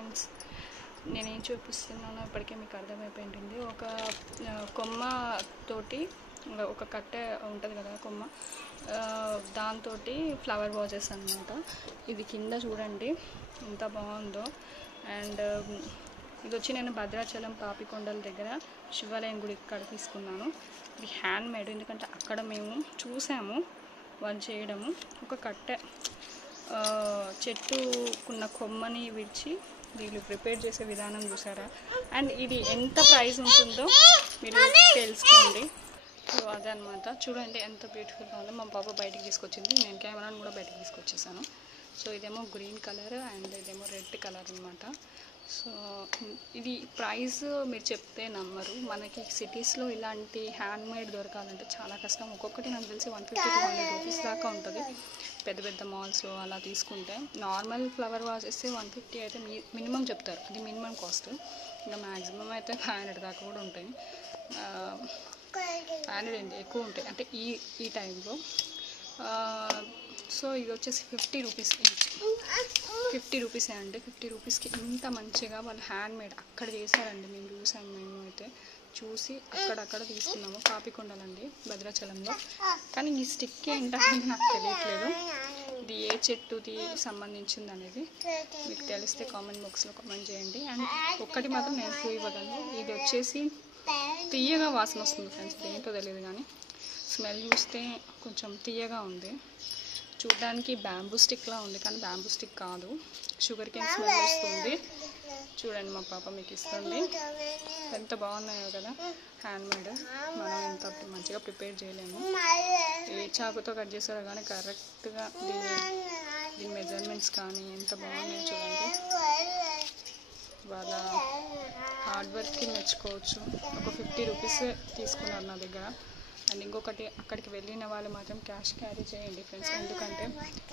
Friends, నేనేం చూపిస్తున్నానో ఇప్పటికే మీకు అర్థమైపోయింది. ఒక కొమ్మ తోటి ఒక కట్టె ఉంటుంది కదా, కొమ్మ, దాంతో ఫ్లవర్ వాజెస్ అన్నమాట. ఇది కింద చూడండి ఎంత బాగుందో. అండ్ ఇది వచ్చి నేను భద్రాచలం పాపికొండల దగ్గర శివాలయం గుడి ఇక్కడ తీసుకున్నాను. ఇది హ్యాండ్ మేడ్, ఎందుకంటే అక్కడ మేము చూసాము వాళ్ళు చేయడము. ఒక కట్టె చెట్టుకున్న కొమ్మని విడిచి వీళ్ళు ప్రిపేర్ చేసే విధానం చూసారా. అండ్ ఇది ఎంత ప్రైస్ ఉంటుందో మీరు తెలుసుకోండి. సో అదనమాట, చూడండి ఎంత బ్యూటిఫుల్గా ఉందో. మా పాప బయటికి తీసుకొచ్చింది, నేను కెమెరాను కూడా బయటికి తీసుకొచ్చేసాను. సో ఇదేమో గ్రీన్ కలర్ అండ్ ఇదేమో రెడ్ కలర్ అనమాట. సో ఇది ప్రైస్ మీరు చెప్తే నమ్మరు. మనకి సిటీస్లో ఇలాంటి హ్యాండ్మేడ్ దొరకాలంటే చాలా కష్టం. ఒక్కొక్కటి నాకు తెలిసి 150 to 100 రూపీస్ దాకా ఉంటుంది పెద్ద పెద్ద మాల్స్లో అలా తీసుకుంటే. నార్మల్ ఫ్లవర్ వాజ్ వేస్తే 150 అయితే మినిమం చెప్తారు, అది మినిమం కాస్ట్. ఇంకా మ్యాక్సిమం అయితే 500 దాకా కూడా ఉంటాయి. 500 ఏంటి ఎక్కువ ఉంటాయి అంటే ఈ టైంలో. సో ఇది వచ్చేసి 50 రూపీస్ ఈచ్. 50 రూపీసే అండి. 50 రూపీస్కి ఇంత మంచిగా వాళ్ళు హ్యాండ్మేడ్ అక్కడ చేశారండి. మేము చూసాము, మేము అయితే చూసి అక్కడక్కడ తీసుకున్నాము. పాపికొండలండి భద్రాచలంలో. కానీ ఈ స్టిక్ ఏంటనేది నాకు తెలియట్లేదు, ఇది ఏ చెట్టుది సంబంధించింది అనేది మీకు తెలిస్తే కామెంట్ బాక్స్లో కామెంట్ చేయండి. అండ్ ఒక్కటి మాత్రం నేను క్లూ ఇవ్వగలను, ఇది వచ్చేసి తీయగా వాసన వస్తుంది ఫ్రెండ్స్. ఏంటో తెలియదు కానీ స్మెల్ చూస్తే కొంచెం తీయగా ఉంది. చూడడానికి బ్యాంబూ స్టిక్లా ఉంది కానీ బ్యాంబూ స్టిక్ కాదు, షుగర్ కేన్ స్మెల్ వస్తుంది. చూడండి మా పాప మీకు ఇస్తుంది. ఎంత బాగున్నాయో కదా హ్యాండ్మేడ్. మనం ఇంత మంచిగా ప్రిపేర్ చేయలేము. ఏ చాకుతో కట్ చేస్తారో కానీ కరెక్ట్గా దీని మెజర్మెంట్స్ కానీ ఎంత బాగున్నాయో చూడండి. వాళ్ళ హార్డ్ వర్క్కి మెచ్చుకోవచ్చు. ఒక 50 రూపీస్ తీసుకున్నారు నా దగ్గర. అండ్ ఇంకొకటి, అక్కడికి వెళ్ళిన వాళ్ళు మాత్రం క్యాష్ క్యారీ చేయండి ఫ్రెండ్స్, ఎందుకంటే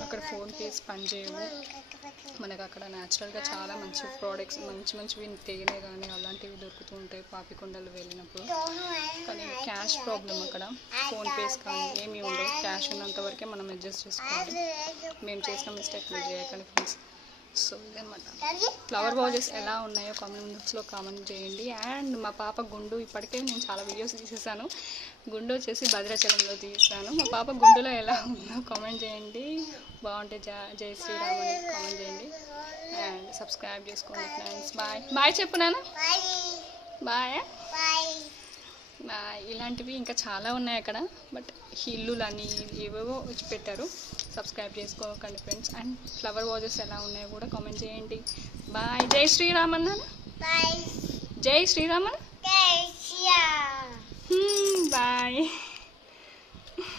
అక్కడ ఫోన్పేస్ పనిచేయవు. మనకు అక్కడ న్యాచురల్గా చాలా మంచి ప్రోడక్ట్స్, మంచివి తేనె కానీ అలాంటివి దొరుకుతూ ఉంటాయి పాపికొండలు వెళ్ళినప్పుడు. కానీ క్యాష్ ప్రాబ్లం, అక్కడ ఫోన్పేస్ కానీ ఏమీ ఉండవు. క్యాష్ ఉన్నంత వరకే మనం అడ్జస్ట్ చేసుకోవాలి. మేము చేసిన మిస్టేక్ మీరు చేయకండి ఫ్రెండ్స్. సో ఇదన్నమాట. ఫ్లవర్ వాజెస్ ఎలా ఉన్నాయో కామెంట్ బాక్స్లో కామెంట్ చేయండి. అండ్ మా పాప గుండు, ఇప్పటికే నేను చాలా వీడియోస్ తీసేసాను. గుండు వచ్చేసి భద్రాచలంలో తీసాను. మా పాప గుండులో ఎలా ఉందో కామెంట్ చేయండి. బాగుంటే జై శ్రీరామ్ అని కామెంట్ చేయండి. అండ్ సబ్స్క్రైబ్ చేసుకోండి ఫ్రెండ్స్. బాయ్ బాయ్ చెప్పు నాన్న. బాయ్. ఇలాంటివి ఇంకా చాలా ఉన్నాయి అక్కడ, బట్ ఇల్లులని ఏవేవో వచ్చి పెట్టారు. సబ్స్క్రైబ్ చేసుకోకండి ఫ్రెండ్స్. అండ్ ఫ్లవర్ వాజెస్ ఎలా ఉన్నాయో కూడా కామెంట్ చేయండి. బాయ్. జై శ్రీరామ్ అన్నాను. జై శ్రీరామ్.